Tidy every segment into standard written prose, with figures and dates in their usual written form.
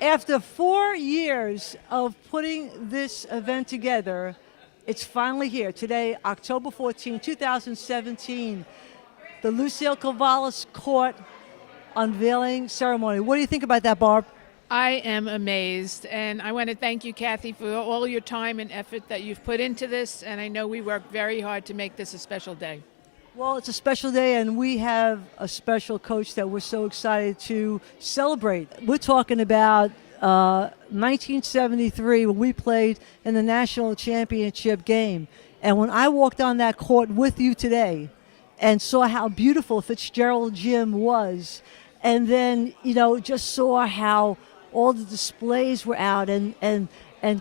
After 4 years of putting this event together, it's finally here. Today, October 14, 2017, the Lucille Kyvallos Court unveiling ceremony. What do you think about that, Barb? I am amazed, and I want to thank you, Kathy, for all your time and effort that you've put into this, and I know we worked very hard to make this a special day. Well, it's a special day, and we have a special coach that we're so excited to celebrate. We're talking about 1973 when we played in the national championship game. And when I walked on that court with you today and saw how beautiful Fitzgerald Gym was, and then, just saw how all the displays were out and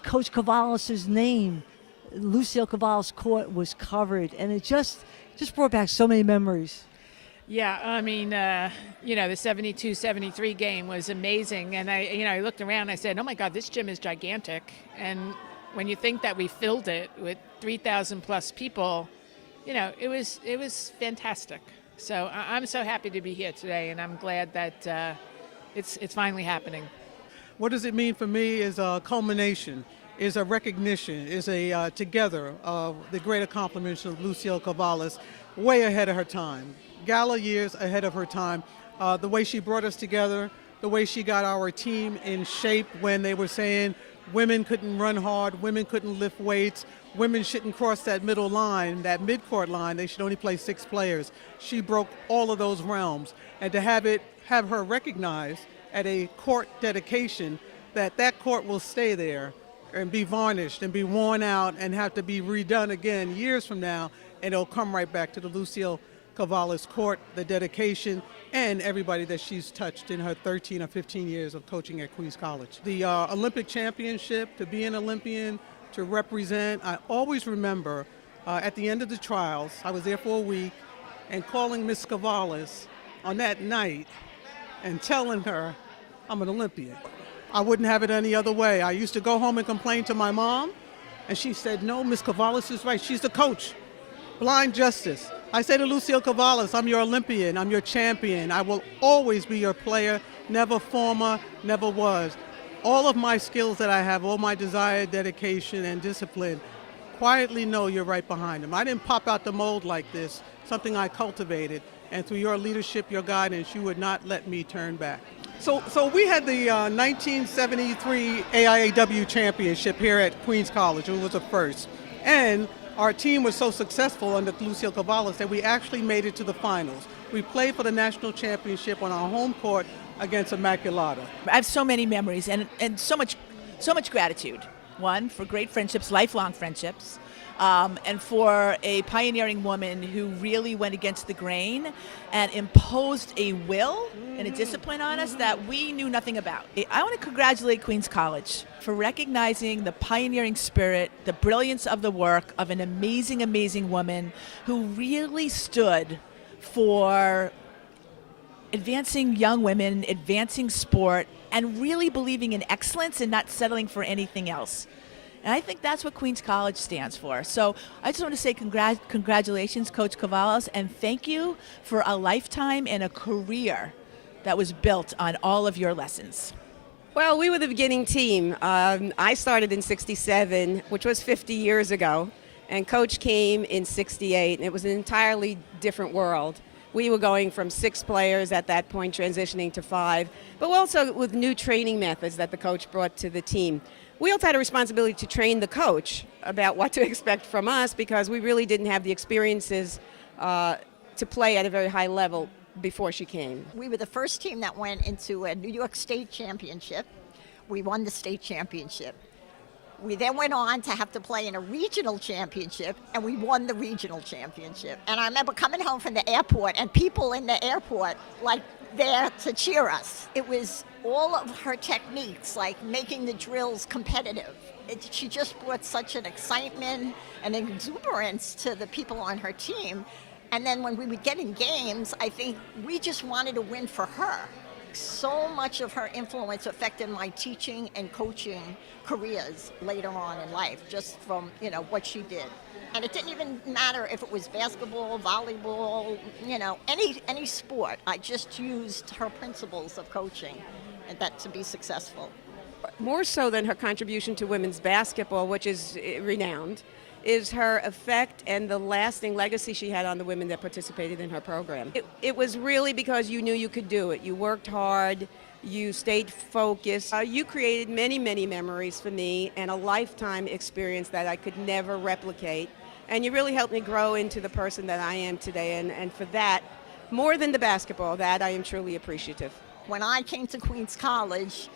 Coach Kyvallos' name, Lucille Kyvallos Court, was covered. And it just brought back so many memories. Yeah, I mean, the 72-73 game was amazing. And I looked around and I said, oh my God, this gym is gigantic. And when you think that we filled it with 3,000 plus people, it was fantastic. So I'm so happy to be here today, and I'm glad that it's finally happening. What does it mean for me is a culmination, is a recognition, is a together of the great accomplishments of Lucille Kyvallos, way ahead of her time. Gala years ahead of her time. The way she brought us together, the way she got our team in shape when they were saying women couldn't run hard, women couldn't lift weights, women shouldn't cross that middle line, that mid-court line, they should only play 6 players. She broke all of those realms. And to have her recognized at a court dedication, that court will stay there and be varnished and be worn out and have to be redone again years from now, and it'll come right back to the Lucille Kyvallos Court, the dedication, and everybody that she's touched in her 13 or 15 years of coaching at Queens College. The Olympic championship, to be an Olympian, to represent, I always remember at the end of the trials, I was there for a week, and calling Miss Kyvallos on that night and telling her I'm an Olympian. I wouldn't have it any other way. I used to go home and complain to my mom, and she said, no, Miss Kyvallos is right. She's the coach. Blind justice. I say to Lucille Kyvallos, I'm your Olympian, I'm your champion. I will always be your player, never former, never was. All of my skills that I have, all my desire, dedication, and discipline, quietly know you're right behind them. I didn't pop out the mold like this, something I cultivated. And through your leadership, your guidance, you would not let me turn back. So we had the 1973 AIAW championship here at Queens College. It was a first. And our team was so successful under Lucille Kyvallos that we actually made it to the finals. We played for the national championship on our home court against Immaculata. I have so many memories and so much gratitude. One, for great friendships, lifelong friendships, and for a pioneering woman who really went against the grain and imposed a will and a discipline on us that we knew nothing about. I want to congratulate Queens College for recognizing the pioneering spirit, the brilliance of the work of an amazing, amazing woman who really stood for advancing young women, advancing sport, and really believing in excellence and not settling for anything else. And I think that's what Queens College stands for. So I just want to say congratulations, Coach Kyvallos, and thank you for a lifetime and a career that was built on all of your lessons. Well, we were the beginning team. I started in '67, which was 50 years ago, and Coach came in '68, and it was an entirely different world. We were going from 6 players at that point, transitioning to 5, but also with new training methods that the coach brought to the team. We also had a responsibility to train the coach about what to expect from us because we really didn't have the experiences to play at a very high level before she came. We were the first team that went into a New York State championship. We won the state championship. We then went on to have to play in a regional championship, and we won the regional championship. And I remember coming home from the airport, and people in the airport, like, there to cheer us. It was all of her techniques, like making the drills competitive. She just brought such an excitement and exuberance to the people on her team. And then when we would get in games, I think we just wanted to win for her. So much of her influence affected my teaching and coaching careers later on in life, just from, what she did. And it didn't even matter if it was basketball, volleyball, any sport. I just used her principles of coaching and that to be successful. more so than her contribution to women's basketball, which is renowned, is her effect and the lasting legacy she had on the women that participated in her program. It was really because you knew you could do it. You worked hard, you stayed focused. You created many, many memories for me and a lifetime experience that I could never replicate. And you really helped me grow into the person that I am today. And for that, more than the basketball, that I am truly appreciative. When I came to Queens College,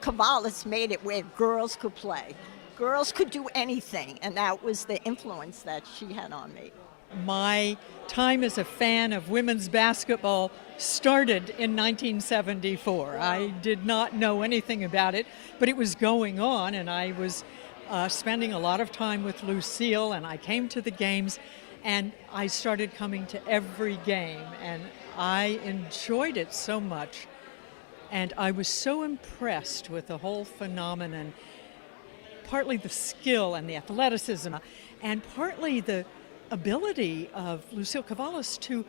Kyvallos made it where girls could play. Girls could do anything, and that was the influence that she had on me. My time as a fan of women's basketball started in 1974. I did not know anything about it, but it was going on, and I was spending a lot of time with Lucille, and I came to the games, and I started coming to every game, and I enjoyed it so much, and I was so impressed with the whole phenomenon. Partly the skill and the athleticism, and partly the ability of Lucille Kyvallos to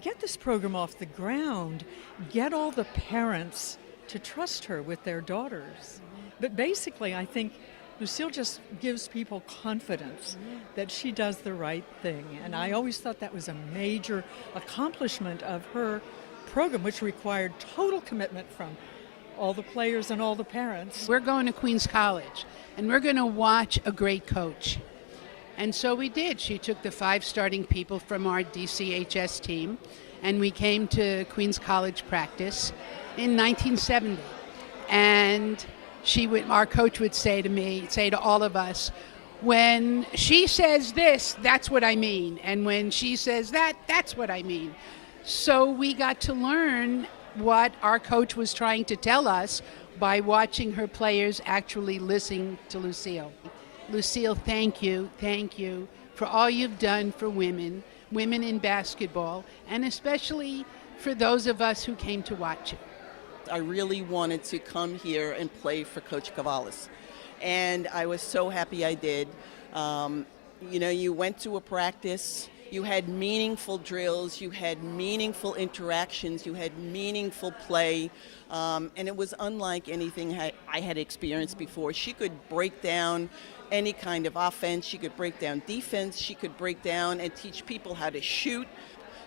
get this program off the ground, get all the parents to trust her with their daughters. But basically, I think Lucille just gives people confidence that she does the right thing. And I always thought that was a major accomplishment of her program, which required total commitment from all the players and all the parents. We're going to Queens College, and we're going to watch a great coach. And so we did. She took the 5 starting people from our DCHS team, and we came to Queens College practice in 1970. And our coach would say to all of us, when she says this, that's what I mean. And when she says that, that's what I mean. So we got to learn what our coach was trying to tell us by watching her players actually listening to Lucille. Lucille, thank you for all you've done for women in basketball, and especially for those of us who came to watch it. I really wanted to come here and play for Coach Kyvallos, and I was so happy I did. You went to a practice, you had meaningful drills, you had meaningful interactions, you had meaningful play, and it was unlike anything I had experienced before. She could break down any kind of offense, she could break down defense, she could break down and teach people how to shoot.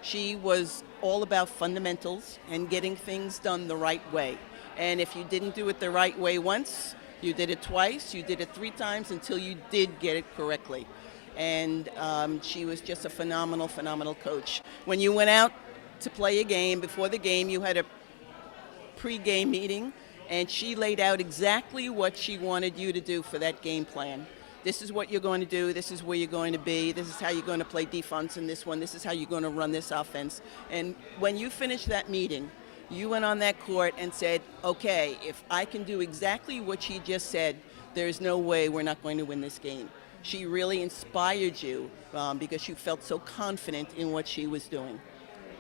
She was all about fundamentals and getting things done the right way. And if you didn't do it the right way once, you did it twice, you did it 3 times until you did get it correctly. And she was just a phenomenal coach. When you went out to play a game, before the game you had a pre-game meeting, and she laid out exactly what she wanted you to do for that game plan. This is what you're going to do, this is where you're going to be, this is how you're going to play defense in this one, this is how you're going to run this offense. And when you finished that meeting, you went on that court and said, okay, if I can do exactly what she just said, there's no way we're not going to win this game. She really inspired you because you felt so confident in what she was doing.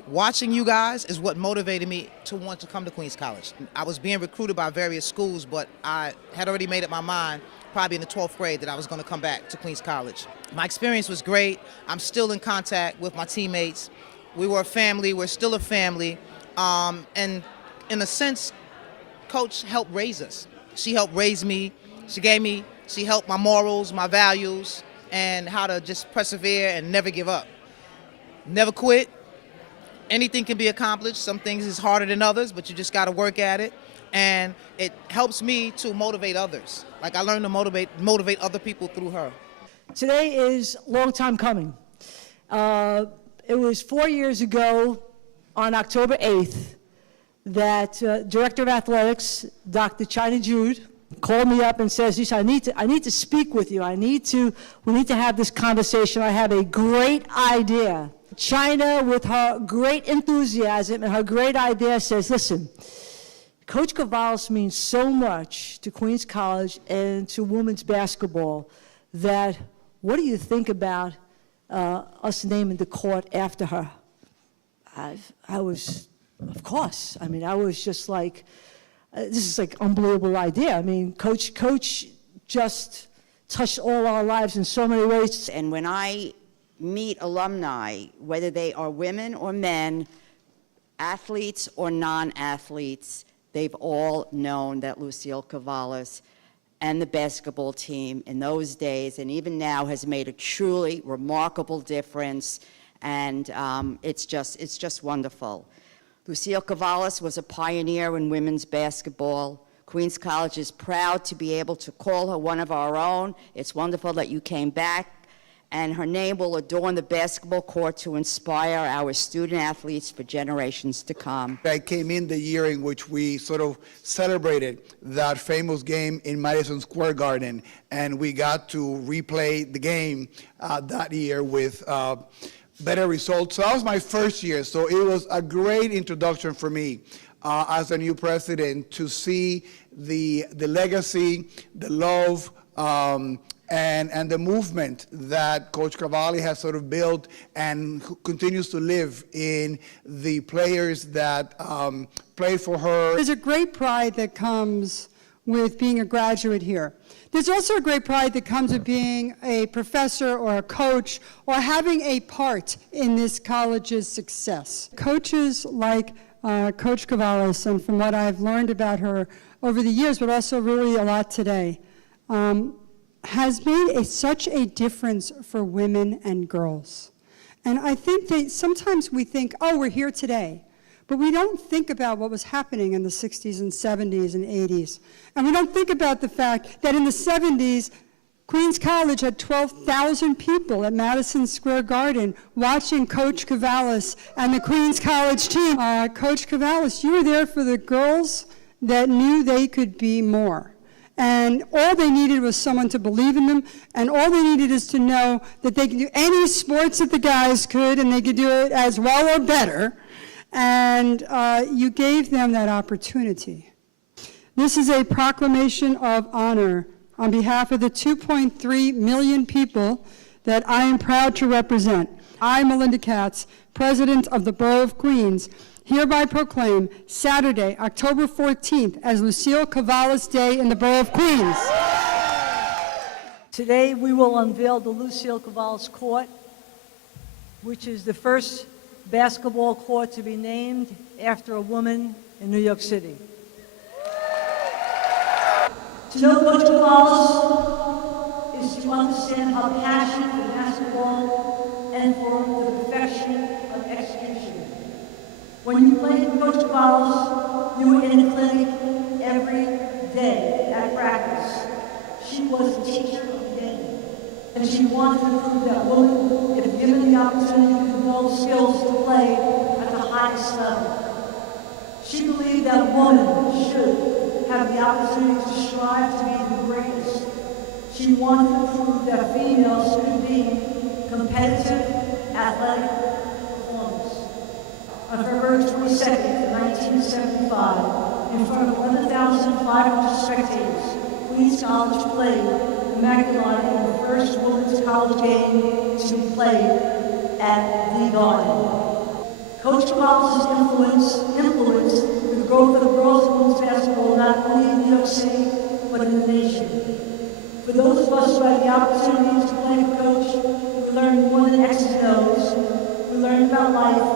Watching you guys is what motivated me to want to come to Queens College. I was being recruited by various schools, but I had already made up my mind, probably in the 12th grade, that I was going to come back to Queens College. My experience was great. I'm still in contact with my teammates. We were a family. We're still a family. And in a sense, Coach helped raise us. She helped raise me. She helped my morals, my values, and how to just persevere and never give up. Never quit. Anything can be accomplished. Some things is harder than others, but you just got to work at it. And it helps me to motivate others. Like I learned to motivate other people through her. Today is a long time coming. It was 4 years ago on October 8th that Director of Athletics, Dr. China Jude, called me up and says, Lisa, I need to speak with you. We need to have this conversation. I have a great idea. China, with her great enthusiasm and her great idea, says, listen, Coach Kyvallos means so much to Queens College and to women's basketball that what do you think about us naming the court after her? I was, of course. I mean, I was just like, this is like unbelievable idea. I mean, Coach just touched all our lives in so many ways. And when I meet alumni, whether they are women or men, athletes or non-athletes, they've all known that Lucille Kyvallos and the basketball team in those days and even now has made a truly remarkable difference, and it's just wonderful. Lucille Kyvallos was a pioneer in women's basketball. Queens College is proud to be able to call her one of our own. It's wonderful that you came back, and her name will adorn the basketball court to inspire our student athletes for generations to come. I came in the year in which we sort of celebrated that famous game in Madison Square Garden, and we got to replay the game that year with better results. So that was my first year, so it was a great introduction for me as a new president to see the legacy, the love, and the movement that Coach Kyvallos has sort of built and continues to live in the players that play for her. There's a great pride that comes with being a graduate here. There's also a great pride that comes with being a professor or a coach or having a part in this college's success. Coaches like Coach Kyvallos, and from what I've learned about her over the years, but also really a lot today, has made such a difference for women and girls. And I think that sometimes we think, oh, we're here today, but we don't think about what was happening in the 60s and 70s and 80s. And we don't think about the fact that in the 70s, Queens College had 12,000 people at Madison Square Garden watching Coach Kyvallos and the Queens College team. Coach Kyvallos, you were there for the girls that knew they could be more. And all they needed was someone to believe in them, and all they needed is to know that they could do any sports that the guys could, and they could do it as well or better, and you gave them that opportunity. This is a proclamation of honor on behalf of the 2.3 million people that I am proud to represent. I, Melinda Katz, President of the Borough of Queens, hereby proclaim Saturday, October 14th, as Lucille Kyvallos Day in the Borough of Queens. Today we will unveil the Lucille Kyvallos Court, which is the first basketball court to be named after a woman in New York City. To know Coach Kyvallos is to understand her passion for basketball and for the perfection of execution. When you played Coach Kyvallos, you were in the clinic every day at practice. She was the teacher of the game, and she wanted to prove that women, if given the opportunity to develop skills to play at the highest level. She believed that women should have the opportunity to strive to be the greatest. She wanted to prove that females could be competitive, athletic performers. On February 22nd, 1975, in front of 11,500 spectators, Queens College played the Maggie in the first women's college game to be played at the Garden. Coach Kyvallos' influence for the growth of girls and women's basketball not only in New York City, but in the nation. For those of us who had the opportunity to play with Coach, we learned more than X's and O's. We learned about life.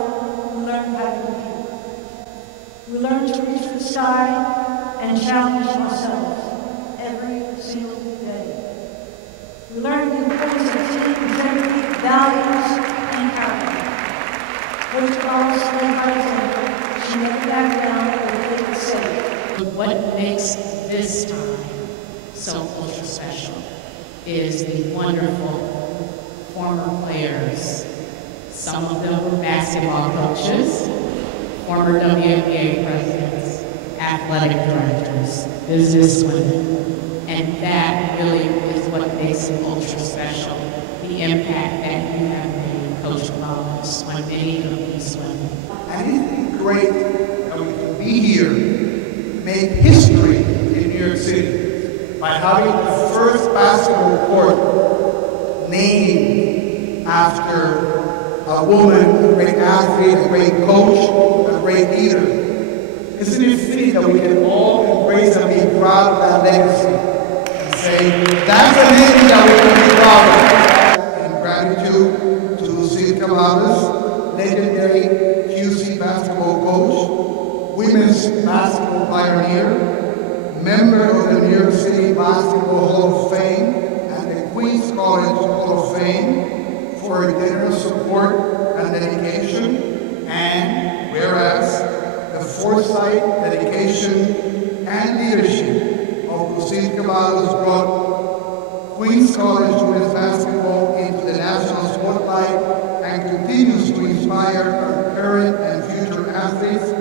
We learned how to compete. We learned to reach for the sky and challenge ourselves every single day. We learned the importance of team integrity, values, and character. Coach Kyvallos led by example. She never backed down or played it safe. What makes this time so ultra special is the wonderful former players. Some of them were basketball coaches, former WNBA presidents, athletic directors, businesswomen, and that really is what makes it ultra special, the impact that you have made, Coach Kyvallos, on many of these women. And it's great that we can be here, make history in New York City by having the first basketball court named after a woman, a great athlete, a great coach, a great leader. Isn't it fitting that we can all embrace and be proud of that legacy and say, that's a name that we can be proud of. In gratitude to Lucille Kyvallos, legendary QC basketball coach, women's basketball pioneer, member of the New York City Basketball Hall of Fame and the Queens College Hall of Fame for her generous support and dedication, and whereas the foresight, dedication, and leadership of Lucille Kyvallos brought Queens College women's basketball into the national spotlight and continues to inspire our current and future athletes.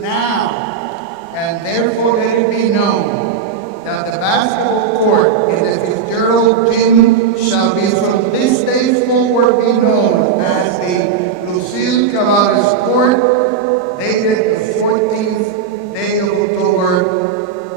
Now, and therefore let it be known that the basketball court in the Fitzgerald Gym shall be from this day forward be known as the Lucille Kyvallos Court, dated the 14th day of October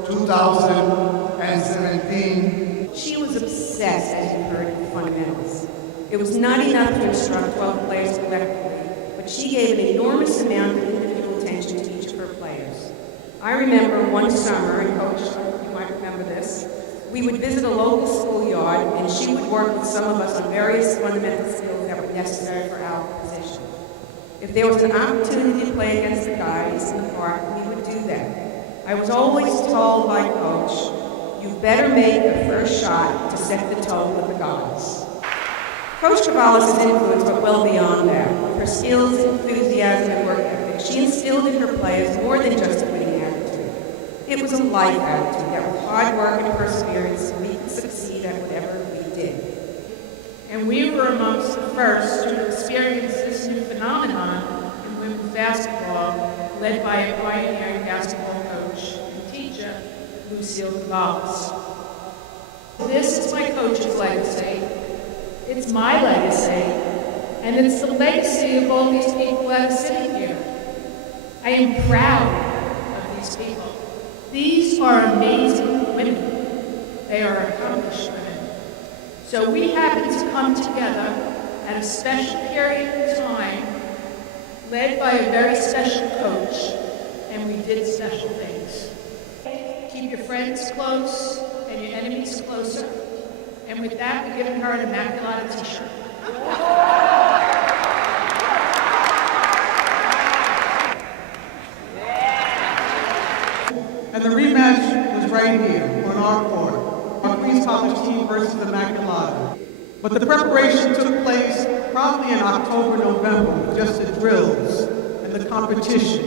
2017. She was obsessed, as you heard, with fundamentals. It was not enough to instruct 12 players collectively, but she gave an enormous amount of individual attention to each of her players. I remember one summer, and Coach, you might remember this, we would visit a local schoolyard, and she would work with some of us on various fundamental skills that were necessary for our position. If there was an opportunity to play against the guys in the park, we would do that. I was always told by Coach, you better make the first shot to set the tone with the guys. Coach Kyvallos' influence went well beyond that. With her skills, enthusiasm, and work ethic, she instilled in her players more than just a winning attitude. It was a life attitude that with hard work and perseverance, we could succeed at whatever we did. And we were amongst the first to experience this new phenomenon in women's basketball, led by a pioneering basketball coach and teacher, Lucille Kyvallos. This is my coach's legacy. It's my legacy. And it's the legacy of all these people that are sitting here. I am proud of these people. These are amazing women. They are accomplished women. So we happen to come together at a special period of time, led by a very special coach, and we did special things. Keep your friends close and your enemies closer. And with that, we're giving her an Immaculata t-shirt. And the rematch was right here on our court, our Queens College team versus the Immaculata. But the preparation took place probably in October, November, with just the drills and the competition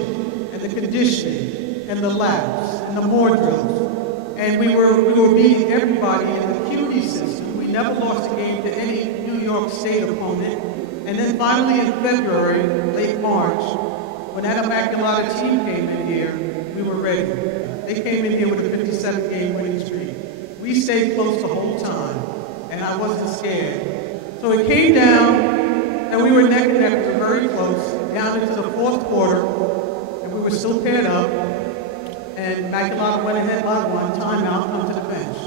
and the conditioning and the laps and the more drills. And we were beating everybody in the QD system. We never lost a game to any New York State opponent. And then finally in February, late March, when that Immaculata team came in here, we were ready. They came in here with a 57-game winning streak. We stayed close the whole time, and I wasn't scared. So it came down, and we were neck and neck, we were very close, down into the fourth quarter, and we were still paired up. And Immaculata went ahead by one, timeout, come to the bench.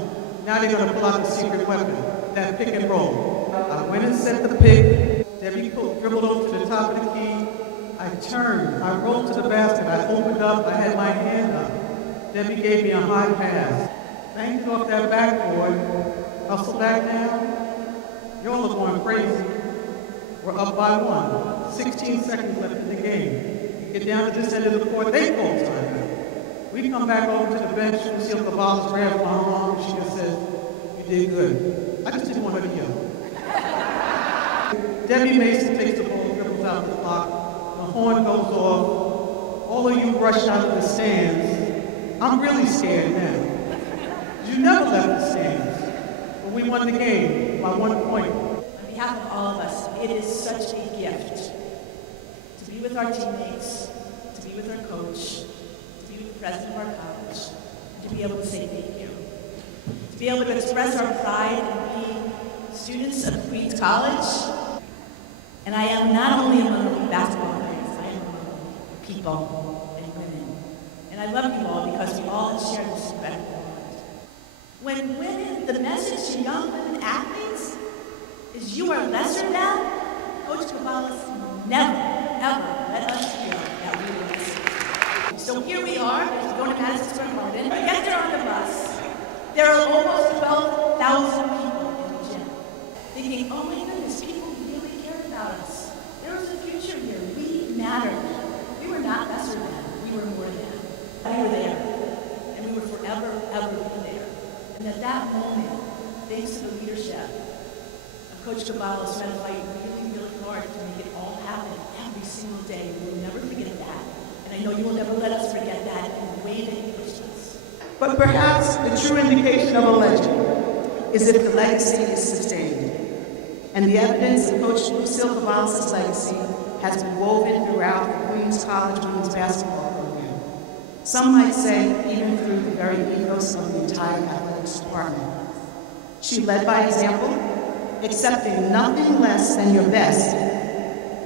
Now they're going to pull out the secret weapon, that pick and roll. I went and set the pick. Debbie dribbled over to the top of the key. I turned, I rolled to the basket, I opened up, I had my hand up. Debbie gave me a high pass. Banged off that backboard, hustle back down. Y'all are going crazy. We're up by one. 16 seconds left in the game. Get down to this end of the court, they call timeout. We come back over to the bench, Lucille Kyvallos grabs my arm, she just says, you did good. I just didn't want her to yell. Debbie Mason takes the ball, dribbles out the clock, the horn goes off, all of you rush out of the stands. I'm really scared now. You never left the stands, but we won the game by 1 point. On behalf of all of us, it is such a gift to be with our teammates, to be with our coach, to be with the president of our college, and to be able to say thank you. To be able to express our pride in being students of Queens College. And I am not only among basketball players, I am among people and women. And I love you all because we all share this incredible bond. When women, the message to young women athletes is you are lesser now, Coach Kyvallos never, ever let us feel that we were lesser. So here we are, going to Madison Square Garden. Get there on the bus. There are almost 12,000 people in the gym thinking, oh my goodness, people really care about us. There is a future here. We matter. We were not lesser than. We never more than. We were there, and we would forever, ever be there. And at that moment, thanks to the leadership of Coach Kyvallos, had to fight really, really hard to make it all happen every single day. We will never forget that. And I know you will never let us forget that in the way that you pushed us. But perhaps the true indication of a legend is if the legacy is sustained. And the evidence of Coach Lucille Kyvallos' legacy has been woven throughout the Queens College women's basketball program. Some might say even through the very ethos of the entire athletics department. She led by example, accepting nothing less than your best,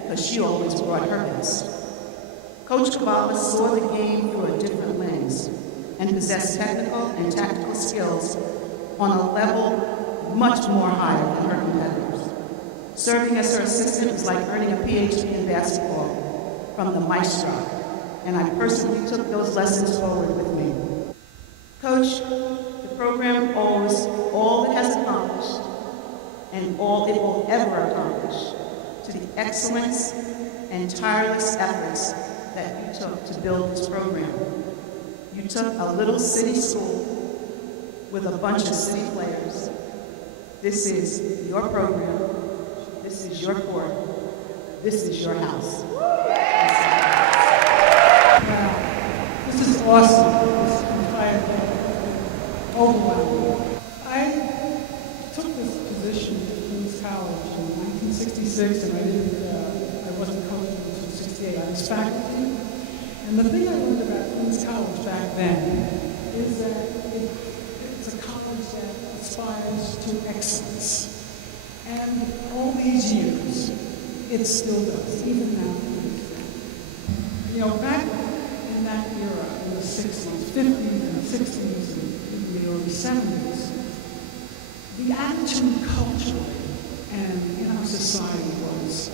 because she always brought her best. Coach Kyvallos saw the game through a different lens and possessed technical and tactical skills on a level much more higher than her competitors. Serving as her assistant was like earning a PhD in basketball from the maestro, and I personally took those lessons forward with me. Coach, the program owes all it has accomplished and all it will ever accomplish to the excellence and tireless efforts that you took to build this program. You took a little city school with a bunch of city players. This is your program. This is your court. This is your house. Wow. This is awesome. This entire thing. Overwhelming. I took this position at Queens College in 1966, and I wasn't coaching until 68. I was faculty. And the thing I learned about Queens College back then is that it's a college that aspires to excellence. And all these years, it still does, even now. You know, back in that era, in the 60s, 50s and 60s, and the early 70s, the attitude culturally and in our society was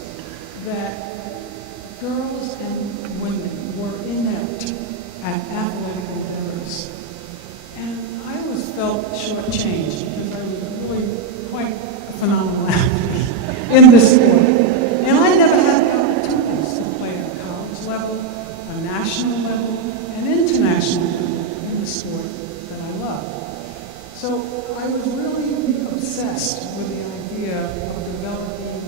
that girls and women were inept at athletic endeavors. And I always felt shortchanged because I was really quite a phenomenal athlete in this sport. And I never had the opportunities to play at a college level, a national level, and international level in the sport that I love. So I was really obsessed with the idea of developing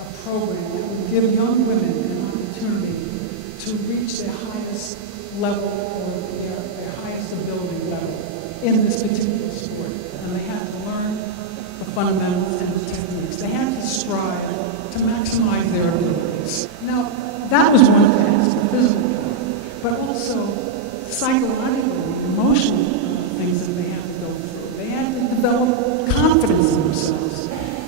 a program that would give young women an opportunity to reach their highest level or their highest ability level in this particular sport. And they had to learn the fundamentals and the techniques. They had to strive to maximize their abilities. Now, that was one thing, the physical, but also psychological, emotional things that they had to go through. They had to develop confidence in themselves.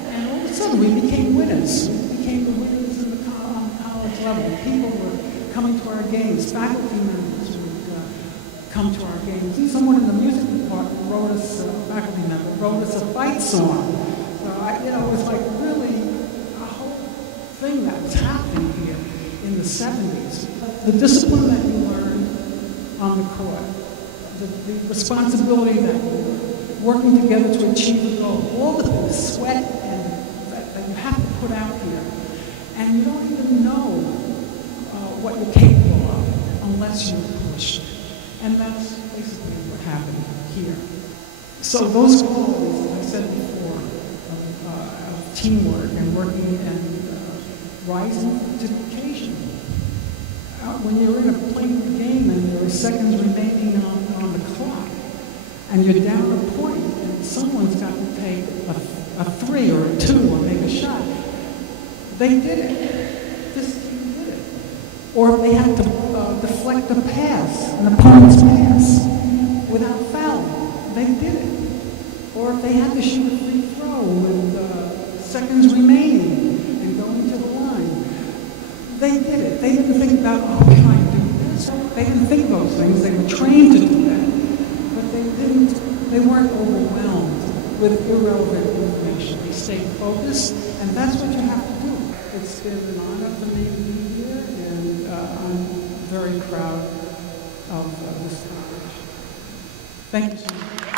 And all of a sudden, we became winners. We became the winners in the college level. People were coming to our games. Faculty members would come to our games. And someone in the music department wrote us, faculty member, wrote us a fight song. So, it was like really a whole thing that was happening here in the 70s. The discipline that you learned on the court, the responsibility that working together to achieve a goal, all the sweat and that you have to put out here. And you don't even know what you're capable of unless you're pushed. And that's basically what happened here. So those qualities, as I said before, of teamwork and working and rising to the occasion. When you're in a playing game and there are seconds remaining on the clock, and you're down a point, and someone's got to take a 3 or a 2 or make a shot, they did it. This team did it. Or if they had to deflect a pass, an opponent's pass, without fouling, they did it. Or if they had to shoot a free throw with seconds remaining and going to the line, they did it. They didn't think about, can I do this? They didn't think those things. They were trained to do that. But they weren't overwhelmed with irrelevant information. They stayed focused, and that's what you have to do. It's been an honor for me to be here, and I'm very proud of this college. Thank you so much.